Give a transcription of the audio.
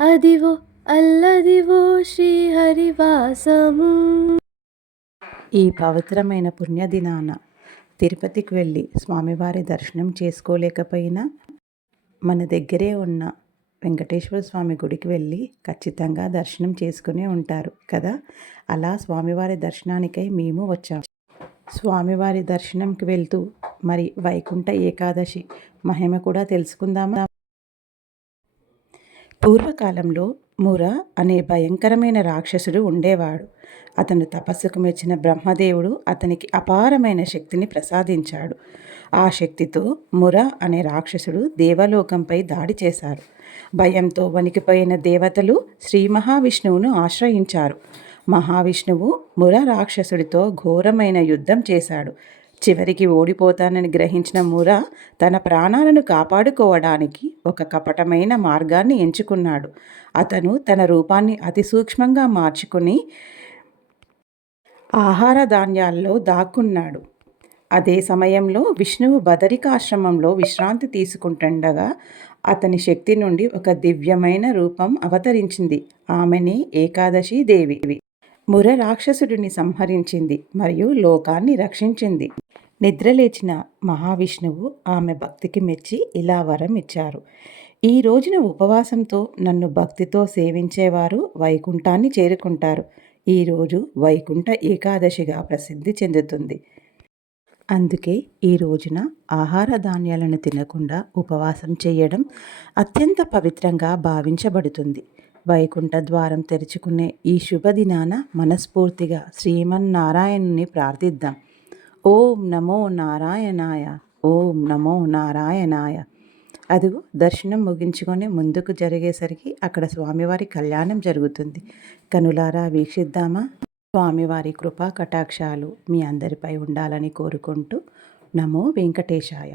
అదివో అల్లదివో శ్రీహరివాసము. ఈ పవిత్రమైన పుణ్యదినాన తిరుపతికి వెళ్ళి స్వామివారి దర్శనం చేసుకోలేకపోయినా మన దగ్గరే ఉన్న వెంకటేశ్వర స్వామి గుడికి వెళ్ళి ఖచ్చితంగా దర్శనం చేసుకునే ఉంటారు కదా. అలా స్వామివారి దర్శనానికై మేము వచ్చాము. స్వామివారి దర్శనంకి వెళ్తూ మరి వైకుంఠ ఏకాదశి మహిమ కూడా తెలుసుకుందామా. పూర్వకాలంలో ముర అనే భయంకరమైన రాక్షసుడు ఉండేవాడు. అతను తపస్సుకు మెచ్చిన బ్రహ్మదేవుడు అతనికి అపారమైన శక్తిని ప్రసాదించాడు. ఆ శక్తితో ముర అనే రాక్షసుడు దేవలోకంపై దాడి చేశారు. భయంతో వణికిపోయిన దేవతలు శ్రీ మహావిష్ణువును ఆశ్రయించారు. మహావిష్ణువు ముర రాక్షసుడితో ఘోరమైన యుద్ధం చేశాడు. చివరికి ఓడిపోతానని గ్రహించిన ముర తన ప్రాణాలను కాపాడుకోవడానికి ఒక కపటమైన మార్గాన్ని ఎంచుకున్నాడు. అతను తన రూపాన్ని అతి సూక్ష్మంగా మార్చుకుని ఆహార ధాన్యాల్లో దాక్కున్నాడు. అదే సమయంలో విష్ణువు బదరికాశ్రమంలో విశ్రాంతి తీసుకుంటుండగా అతని శక్తి నుండి ఒక దివ్యమైన రూపం అవతరించింది. ఆమెనే ఏకాదశి దేవి. ముర రాక్షసుడిని సంహరించింది మరియు లోకాన్ని రక్షించింది. నిద్రలేచిన మహావిష్ణువు ఆమె భక్తికి మెచ్చి ఇలా వరం ఇచ్చారు. ఈ రోజున ఉపవాసంతో నన్ను భక్తితో సేవించేవారు వైకుంఠాన్ని చేరుకుంటారు. ఈరోజు వైకుంఠ ఏకాదశిగా ప్రసిద్ధి చెందుతుంది. అందుకే ఈ రోజున ఆహార ధాన్యాలను తినకుండా ఉపవాసం చేయడం అత్యంత పవిత్రంగా భావించబడుతుంది. వైకుంఠ ద్వారం తెరుచుకునే ఈ శుభదినాన మనస్ఫూర్తిగా శ్రీమన్నారాయణుని ప్రార్థిద్దాం. ఓం నమో నారాయణాయ, ఓం నమో నారాయణాయ. అదిగో దర్శనం ముగించుకొని ముందుకు జరిగేసరికి అక్కడ స్వామివారి కళ్యాణం జరుగుతుంది. కనులారా వీక్షిద్దామా. స్వామివారి కృపా కటాక్షాలు మీ అందరిపై ఉండాలని కోరుకుంటూ నమో వెంకటేశాయ.